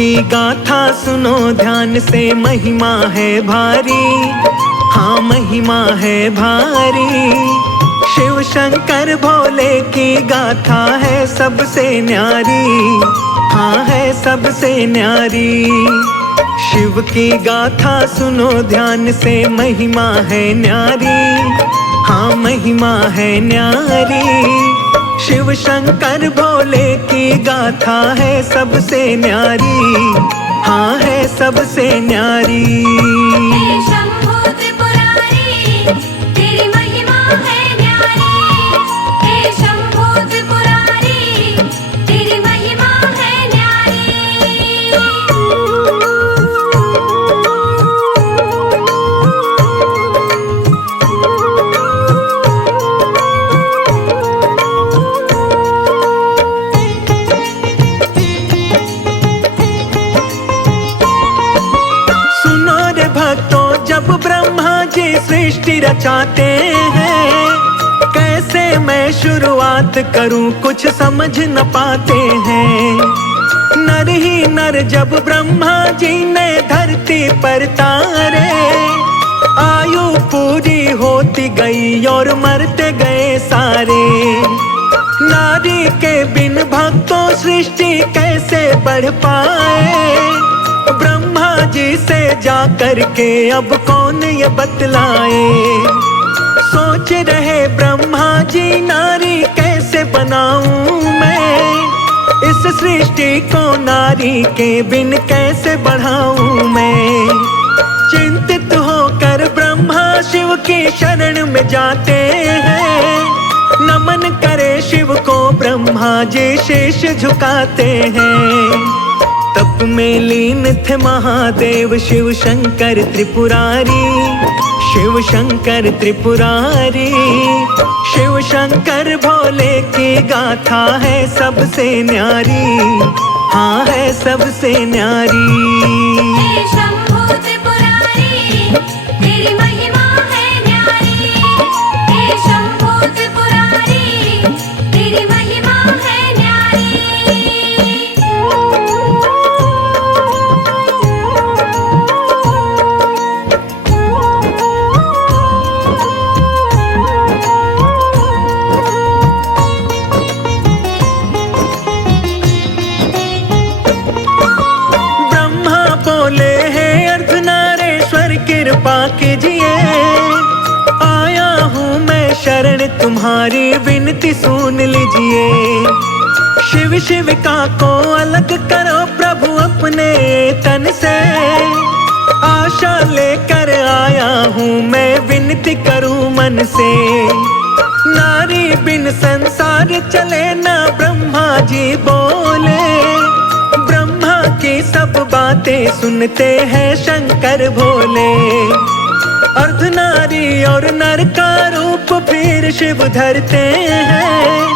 की गाथा सुनो ध्यान से, महिमा है भारी, हाँ महिमा है भारी। शिव शंकर भोले की गाथा है सबसे न्यारी, हाँ है सबसे न्यारी। शिव की गाथा सुनो ध्यान से, महिमा है न्यारी, हाँ महिमा है न्यारी। शिव शंकर भोले की गाथा है सबसे न्यारी, हाँ है सबसे न्यारी। हे शंभो त्रिपुरारी, तेरी महिमा है न्यारी। हे शंभो त्रिपुरारी, तेरी महिमा है न्यारी। जब ब्रह्मा जी सृष्टि रचाते हैं, कैसे मैं शुरुआत करूं कुछ समझ न पाते हैं। नर ही नर जब ब्रह्मा जी ने धरती पर तारे, आयु पूरी होती गई और मरते गए सारे। नारी के बिन भक्तों सृष्टि कैसे बढ़ पाए, ब्रह्मा जी से जा करके अब कौन ये बतलाए। सोच रहे ब्रह्मा जी नारी कैसे बनाऊं मैं, इस सृष्टि को नारी के बिन कैसे बढ़ाऊं मैं। चिंतित होकर ब्रह्मा शिव की शरण में जाते हैं, नमन करे शिव को ब्रह्मा जी शीश झुकाते हैं। तप में लीन थे महादेव शिव शंकर त्रिपुरारी, शिव शंकर त्रिपुरारी। शिव शंकर भोले की गाथा है सबसे न्यारी, हाँ है सबसे न्यारी। हे शंभो त्रिपुरारी, तेरी महिमा है न्यारी। हे शंभो त्रिपुरारी, तेरी महिमा है न्यारी। कृपा कीजिए, आया हूँ मैं शरण तुम्हारी, विनती सुन लीजिए। शिव शिविका को अलग करो प्रभु अपने तन से, आशा लेकर आया हूँ मैं, विनती करूँ मन से। नारी बिन संसार चले ना ब्रह्मा जी बोले, ब्रह्मा की सब बातें सुनते हैं शंकर भोले। अर्धनारी और नर का रूप फिर शिव धरते हैं,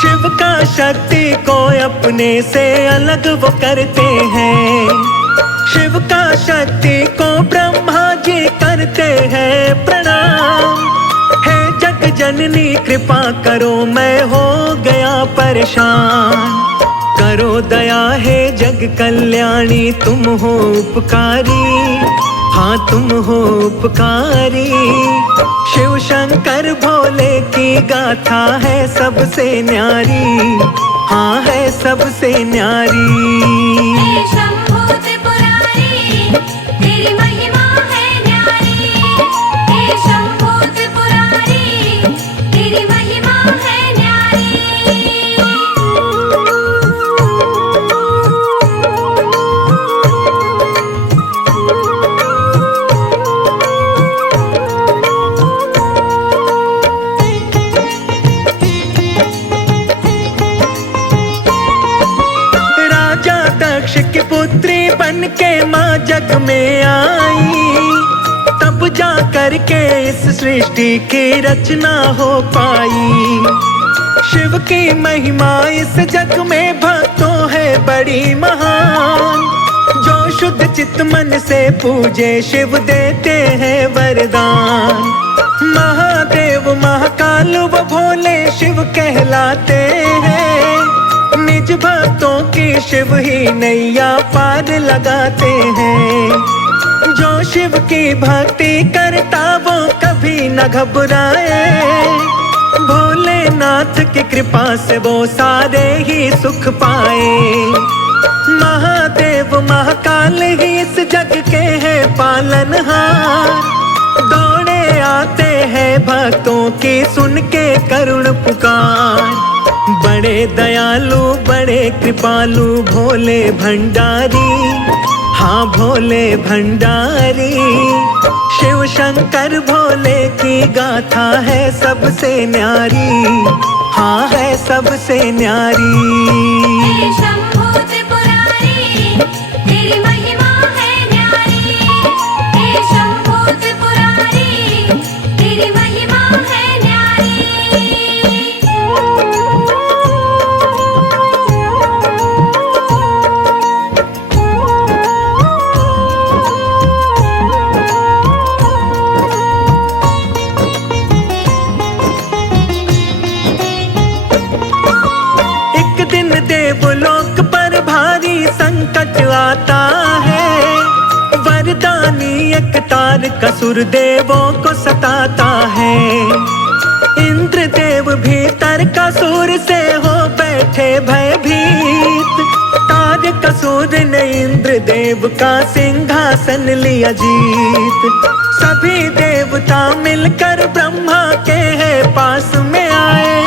शिव का शक्ति को अपने से अलग वो करते हैं। शिव का शक्ति को ब्रह्मा जी करते हैं प्रणाम। हे जग जननी कृपा करो, मैं हो गया परेशान। करो दया है जग कल्याणी, तुम हो उपकारी, हाँ तुम हो उपकारी। शिव शंकर भोले की गाथा है सबसे न्यारी, हाँ है सबसे न्यारी। हे शंभो त्रिपुरारी, तेरी महिमा है न्यारी। हे शंभो त्रिपुरारी, तेरी महिमा है न्यारी। की पुत्री बन के माँ जग में आई, तब जा कर के इस सृष्टि की रचना हो पाई। शिव की महिमा इस जग में भक्तों है बड़ी महान, जो शुद्ध चित्त मन से पूजे शिव देते हैं वरदान। महादेव महाकाल व भोले शिव कहलाते हैं, निज भक्तों की कभी शिव ही नैया पार लगाते हैं। जो शिव की भक्ति करता वो कभी न घबराए। भोलेनाथ की कृपा से वो सारे ही सुख पाए। महादेव महाकाल ही इस जग के हैं पालनहार। दौड़े आते हैं भक्तों की सुन के करुण पुकार। बड़े दयालु बड़े कृपालु भोले भंडारी, हाँ भोले भंडारी। शिव शंकर भोले की गाथा है सबसे न्यारी, हाँ है सबसे न्यारी। हे शंभू त्रिपुरारी, तेरी महिमा है न्यारी। हे शंभू त्रिपुरारी, तेरी महिमा है न्यारी। एक दिन देवलोक पर भारी संकट आता है। वरदानी एक तारकासुर देवों को सताता है। इंद्रदेव भी तारकासुर से हो बैठे भयभीत। तारकासुर ने इंद्रदेव का सिंहासन लिया जीत। सभी देवता मिलकर ब्रह्मा के पास में आए।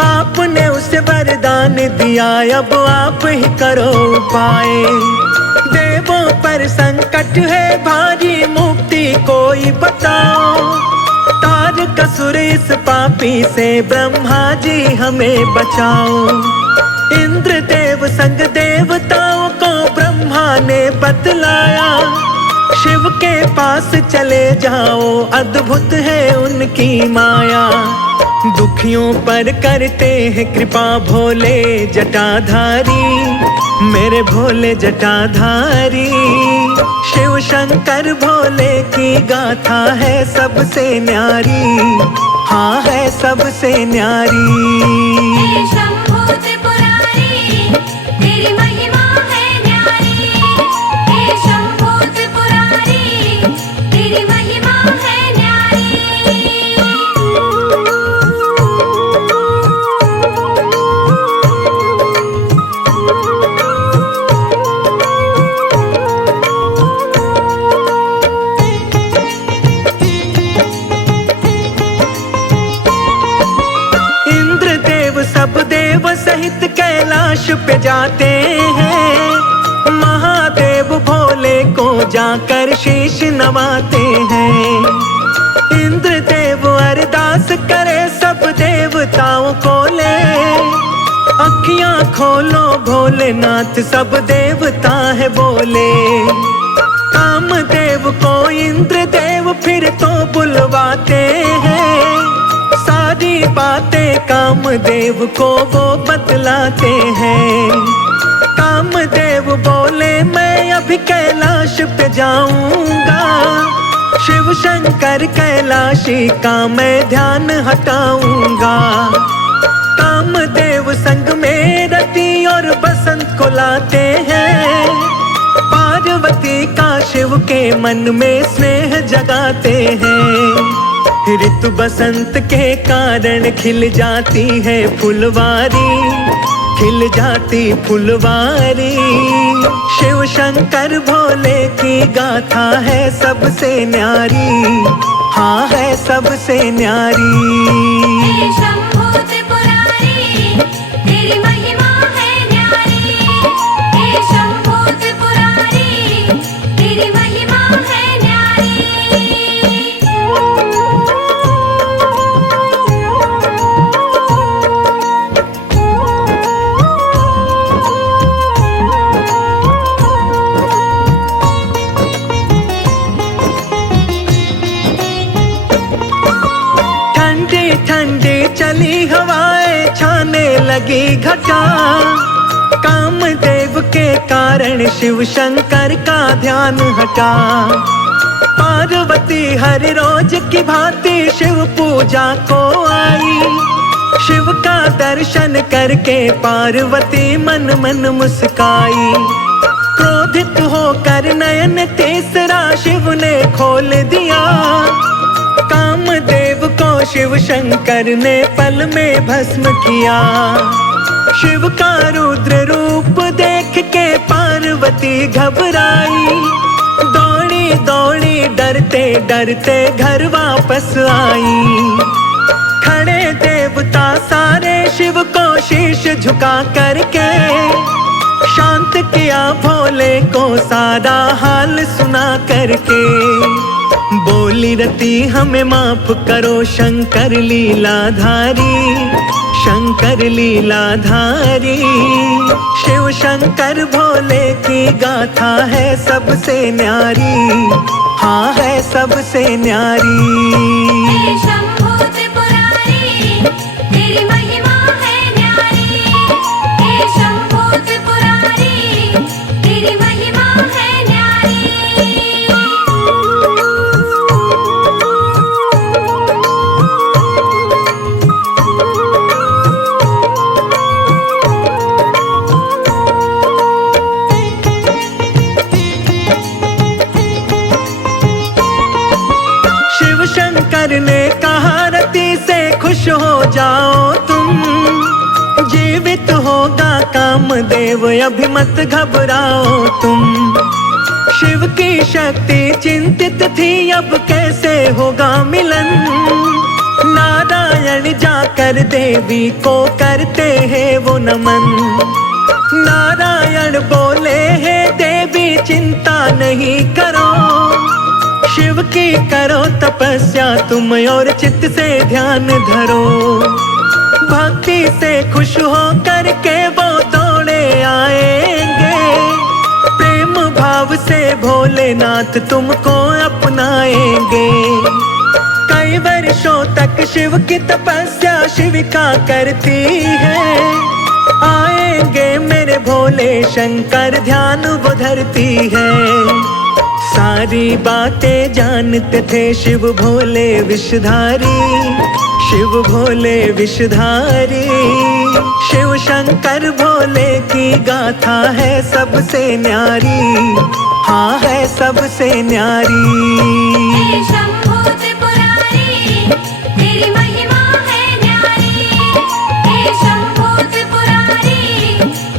आपने उसे वरदान दिया अब आप ही करो उपाय। देवों पर संकट है भारी मुक्ति कोई बताओ। तारकासुर इस पापी से ब्रह्मा जी हमें बचाओ। इंद्रदेव संग देवताओं को ब्रह्मा ने बतलाया। शिव के पास चले जाओ अद्भुत है उनकी माया। दुखियों पर करते हैं कृपा भोले जटाधारी, मेरे भोले जटाधारी। शिव शंकर भोले की गाथा है सबसे न्यारी, हाँ है सबसे न्यारी। हे शंभू त्रिपुरारी, तेरी महिमा है न्यारी। हे शंभू त्रिपुरारी, तेरी महिमा है न्यारी। इंद्रदेव सब देव सहित कैलाश पे जाते हैं। महादेव भोले को जाकर शीश नवाते हैं। इंद्रदेव अरदास करे सब देवताओं को ले। अखियां खोलो भोलेनाथ सब देवता है बोले। कामदेव को इंद्रदेव फिर तो बुलवाते हैं। सारी बातें कामदेव को वो बतलाते हैं। कामदेव बोले मैं अभी कैलाश पे जाऊंगा। शिव शंकर कैलाशी का मैं ध्यान हटाऊंगा। कामदेव संग में रति और बसंत को लाते हैं। पार्वती का शिव के मन में स्नेह जगाते हैं। ऋतु बसंत के कारण खिल जाती है फुलवारी, खिल जाती फुलवारी। शिव शंकर भोले की गाथा है सबसे न्यारी, हाँ है सबसे न्यारी। हे शंभू त्रिपुरारी, तेरी महिमा है न्यारी। हे शंभू त्रिपुरारी, तेरी महिमा है न्यारी। ठंडी ठंडी चली हवाएं छाने लगी घटा। कामदेव के कारण शिव शंकर का ध्यान हटा। पार्वती हर रोज की भांति शिव पूजा को आई। शिव का दर्शन करके पार्वती मन मन मुस्काई। क्रोधित होकर नयन तीसरा शिव ने खोल दिया। कामदेव को शिव शंकर ने पल में भस्म किया। शिव का रुद्र रूप देख के पार्वती घबराई। दौड़ी दौड़ी डरते डरते घर वापस आई। खड़े देवता सारे शिव को शीश झुका करके शांत किया भोले को सारा हाल सुना करके। बोली रति हमें माफ करो शंकर लीलाधारी, शंकर लीलाधारी। शिव शंकर भोले की गाथा है सबसे न्यारी, हाँ है सबसे न्यारी। हे शंभो त्रिपुरारी, तेरी महिमा है न्यारी। हे शंभो त्रिपुरारी, तेरी महिमा है न्यारी। शिव शंकर ने कहा रति से खुश हो जाओ तुम। जीवित होगा कामदेव अभी मत घबराओ तुम। शिव की शक्ति चिंतित थी अब कैसे होगा मिलन। नारायण जाकर देवी को करते हैं वो नमन। नारायण बोले है देवी चिंता नहीं करो। शिव की करो तपस्या तुम और चित्त से ध्यान धरो। भक्ति से खुश हो करके वो दौड़े आएंगे। प्रेम भाव से भोलेनाथ तुमको अपनाएंगे। कई वर्षों तक शिव की तपस्या शिविका करती है। आएंगे मेरे भोले शंकर ध्यान वो धरती है। सारी बातें जानते थे शिव भोले विषधारी, शिव भोले विषधारी। शिव शंकर भोले की गाथा है सबसे न्यारी, हाँ है सबसे न्यारी। हे शंभो त्रिपुरारी, तेरी महिमा है न्यारी। हे शंभो त्रिपुरारी,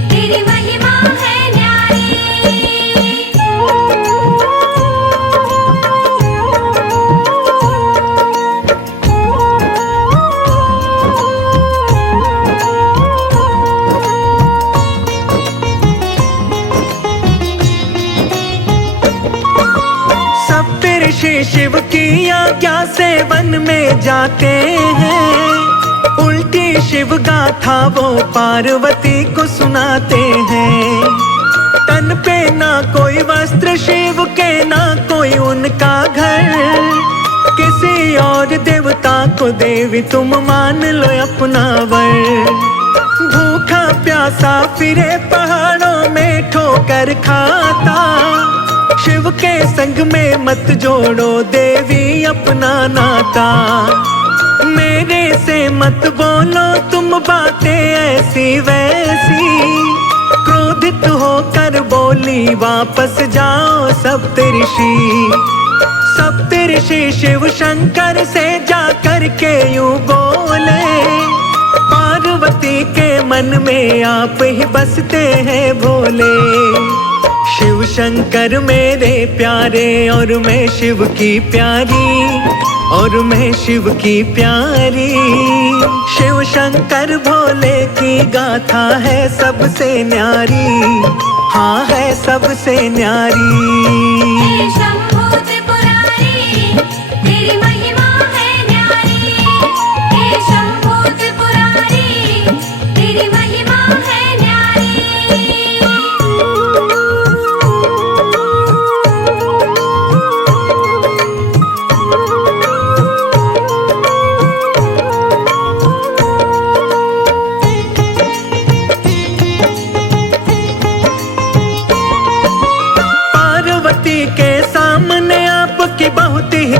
तेरी महिमा है न्यारी। ऋषि शिव की आज्ञा से वन में जाते हैं। उल्टी शिव गाथा वो पार्वती को सुनाते हैं। तन पे ना कोई वस्त्र शिव के ना कोई उनका घर। किसी और देवता को देवी तुम मान लो अपना वर। भूखा प्यासा फिरे पहाड़ों में ठोकर खाता। शिव के संग में मत जोड़ो देवी अपना नाता। मेरे से मत बोलो तुम बातें ऐसी वैसी। क्रोधित होकर बोली वापस जाओ सप्तऋषि। सप्तऋषि शिव शंकर से जाकर के यूं बोले। पार्वती के मन में आप ही बसते हैं भोले। शिव शंकर मेरे प्यारे और मैं शिव की प्यारी, और मैं शिव की प्यारी। शिव शंकर भोले की गाथा है सबसे न्यारी, हाँ है सबसे न्यारी। हे शंभो त्रिपुरारी, तेरी महिमा है न्यारी। हे शंभो त्रिपुरारी, तेरी महिमा है न्यारी।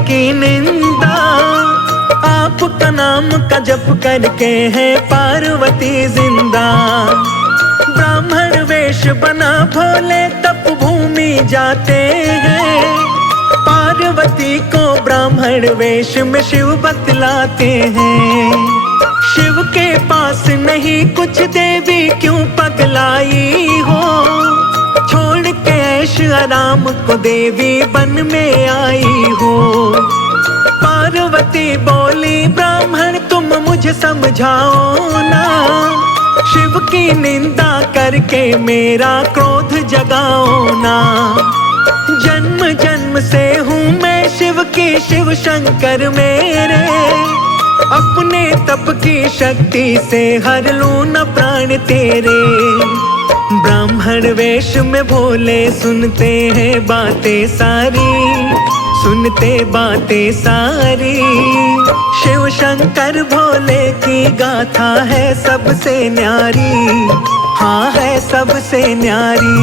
की निंदा आपका ना नाम का जप करके है पार्वती जिंदा। ब्राह्मण वेश बना भोले तप भूमि जाते हैं। पार्वती को ब्राह्मण वेश में शिव बतलाते हैं। शिव के पास नहीं कुछ देवी क्यों पगलाई हो, छोड़ के ऐश आराम को देवी बन में आई हो। पार्वती बोली ब्राह्मण तुम मुझे समझाओ ना, शिव की निंदा करके मेरा क्रोध जगाओ ना। जन्म जन्म से हूँ मैं शिव की, शिव शंकर मेरे, अपने तप की शक्ति से हर लूं न प्राण तेरे। ब्राह्मण वेश में भोले सुनते हैं बातें सारी, सुनते बातें सारी। शिव शंकर भोले की गाथा है सबसे न्यारी, हाँ है सबसे न्यारी।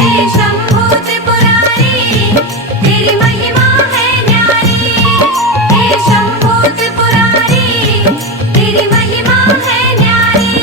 हे शंभू त्रिपुरारी, तेरी महिमा है न्यारी। हे शंभू त्रिपुरारी, तेरी महिमा है न्यारी।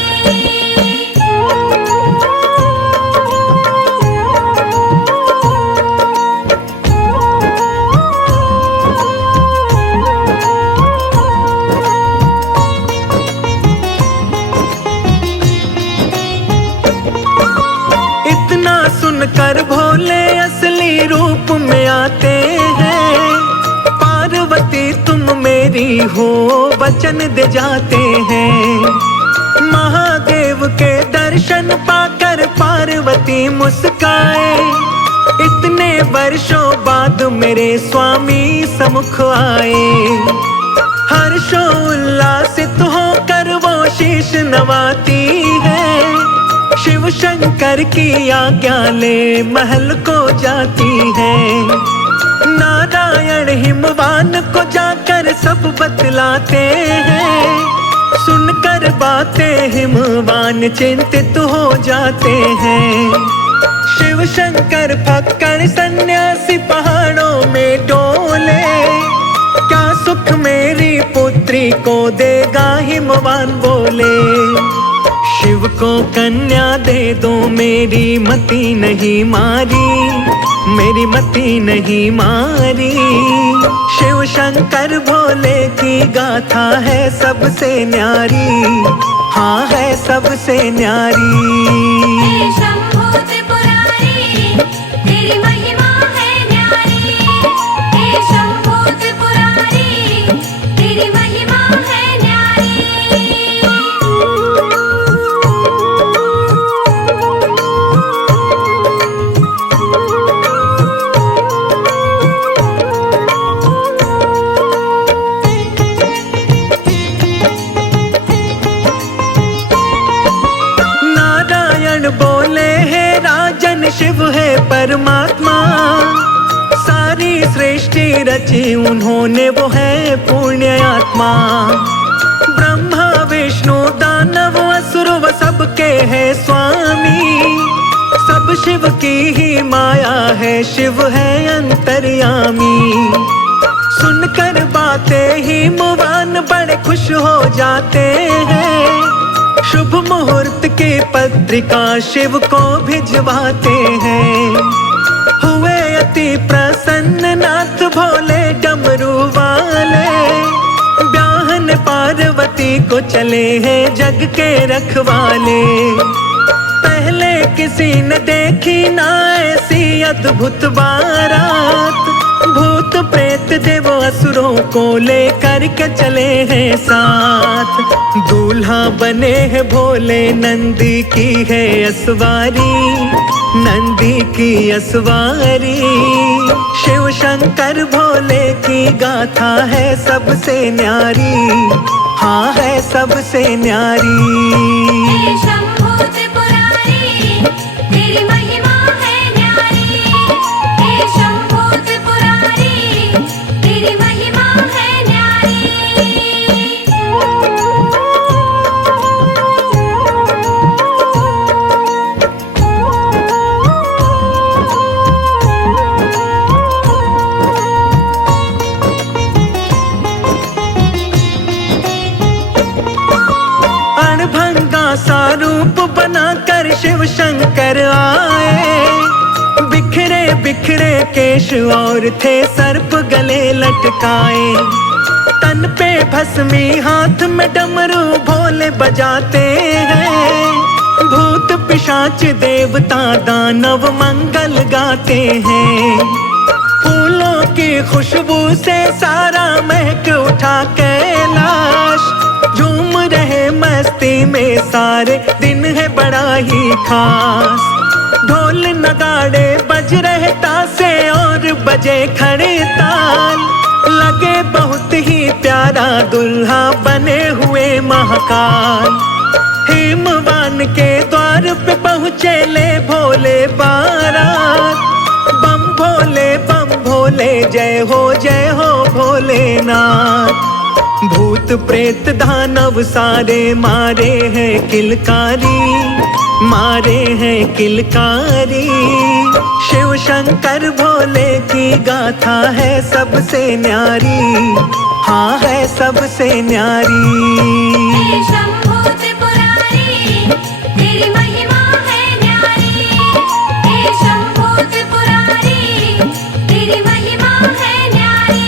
इतना सुनकर भोले असली रूप में आते हैं। पार्वती तुम मेरी हो वचन दे जाते हैं। महादेव के दर्शन पाकर पार्वती मुस्काए। इतने वर्षों बाद मेरे स्वामी सम्मुख आए। हर्षोल्लासित होकर वो शीश नवाती है। शिव शंकर की आज्ञा ले महल को जाती है। नारायण हिमवान को जाकर सब बतलाते हैं। सुनकर बातें हिमवान चिंतित हो जाते हैं। शिव शंकर फक्कड़ सन्यासी पहाड़ों में डोले। क्या सुख मेरी पुत्री को देगा हिमवान बोले। शिव को कन्या दे दो मेरी मति नहीं मारी, मेरी मति नहीं मारी। शिव शंकर भोले की गाथा है सबसे न्यारी, हाँ है सबसे न्यारी। हे शंभू त्रिपुरारी, तेरी महिमा है न्यारी। हे शंभू त्रिपुरारी, तेरी महिमा है न्यारी। बोले है राजन शिव है परमात्मा। सारी सृष्टि रची उन्होंने वो है पुण्य आत्मा। ब्रह्मा विष्णु दानव असुर व सबके है स्वामी। सब शिव की ही माया है, शिव है अंतर्यामी। सुनकर बातें ही मुवान बड़े खुश हो जाते हैं। शुभ मुहूर्त की पत्रिका शिव को भिजवाते हैं। हुए अति प्रसन्न नाथ भोले डमरू वाले। ब्याहन पार्वती को चले हैं जग के रखवाले। पहले किसी ने देखी ना ऐसी अद्भुत बारात। भूत प्रेत देव असुरों को लेकर के चले हैं साथ। दूल्हा बने हैं भोले नंदी की है असवारी, नंदी की असवारी। शिव शंकर भोले की गाथा है सबसे न्यारी, हाँ है सबसे न्यारी। हे शंभू त्रिपुरारी, तेरी महिमा है न्यारी। हे शंभू त्रिपुरारी, तेरी महिमा है न्यारी। शिव शंकर आए। बिखरे बिखरे केश और थे सर्प गले लटकाए। तन पे भस्मी हाथ में डमरू भोले बजाते हैं। भूत पिशाच देवता दानव मंगल गाते हैं। फूलों की खुशबू से सारा महक उठा कैलाश। झूम रहे मस्ती में सारे दिन है बड़ा ही खास। ढोल नगाड़े बज रहे तासे और बजे खड़े ताल। लगे बहुत ही प्यारा दुल्हा बने हुए महाकाल। हिमवान के द्वार पे पहुँचे ले भोले बारात। बम भोले जय हो भोलेनाथ। भूत प्रेत दानव सारे मारे हैं किलकारी, मारे हैं किलकारी। शिव शंकर भोले की गाथा है सबसे न्यारी, हाँ है सबसे न्यारी। हे शंभो त्रिपुरारी तेरी महिमा है न्यारी। हे शंभो त्रिपुरारी तेरी महिमा है न्यारी।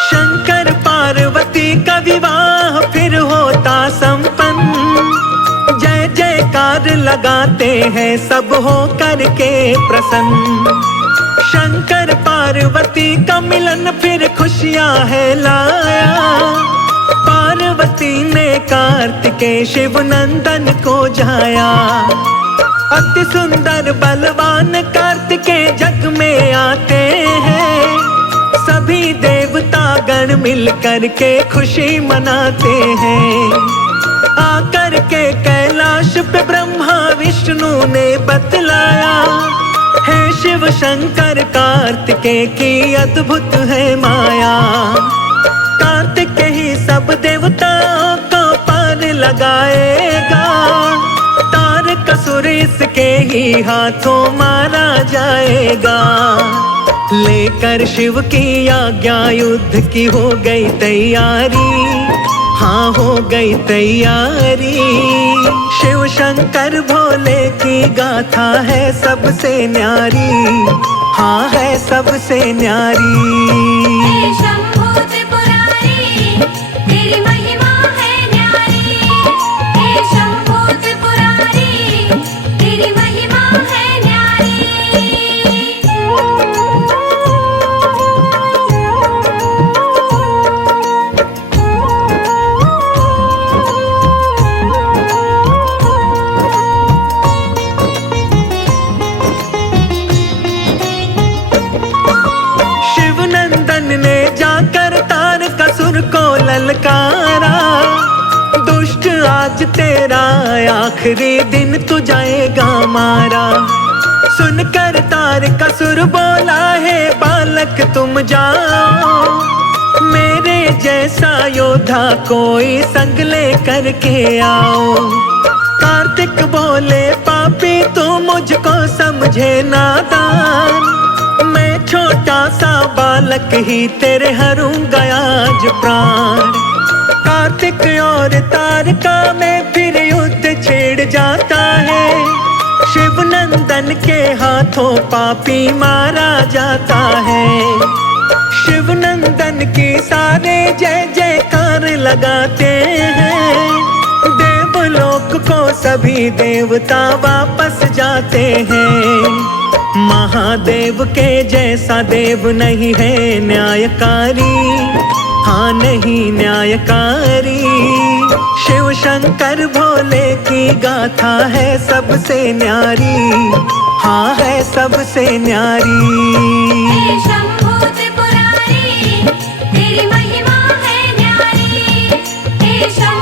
शंकर पार्वती का विवाह फिर होता संपन्न। जय जयकार लगाते हैं सब हो करके प्रसन्न। शंकर पार्वती का मिलन फिर खुशियां है लाया। पार्वती ने कार्तिकेय शिव नंदन को जाया। अति सुंदर बलवान कार्तिकेय जग में आते हैं। सभी देवता गण मिल करके खुशी मनाते हैं। आकर के कैलाश पे ब्रह्मा विष्णु ने बतलाया। हे शिव शंकर कार्तिकेय की अद्भुत है माया। कार्तिकेय ही सब देवताओं को पार लगाएगा। तारकासुर इसके ही हाथों मारा जाएगा। लेकर शिव की आज्ञा युद्ध की हो गई तैयारी, हाँ हो गई तैयारी। शिव शंकर भोले की गाथा है सबसे न्यारी, हाँ है सबसे न्यारी। हे शंभो त्रिपुरारी तेरी महिमा है न्यारी। हे शंभो त्रिपुरारी तेरी महिमा है न्यारी। शिव नंदन ने जाकर तारकासुर को ललकारा। दुष्ट आज तेरा आखिरी दिन तू जाएगा मारा। सुनकर तारकासुर बोला है बालक तुम जाओ। मेरे जैसा योद्धा कोई संग ले करके आओ। कार्तिक बोले पापी तू मुझको समझे नादान। मैं छोटा सा बालक ही तेरे हरूंगा आज प्राण। कार्तिक और तारका में फिर युद्ध छिड़ जाता है। शिव नंदन के हाथों पापी मारा जाता है। शिव नंदन की सारे जय जयकार लगाते हैं। देवलोक को सभी देवता वापस जाते हैं। महादेव के जैसा देव नहीं है न्यायकारी, हाँ नहीं न्यायकारी। शिव शंकर भोले की गाथा है सबसे न्यारी, हाँ है सबसे न्यारी। हे शंभो त्रिपुरारी तेरी महिमा है न्यारी। हे शंभो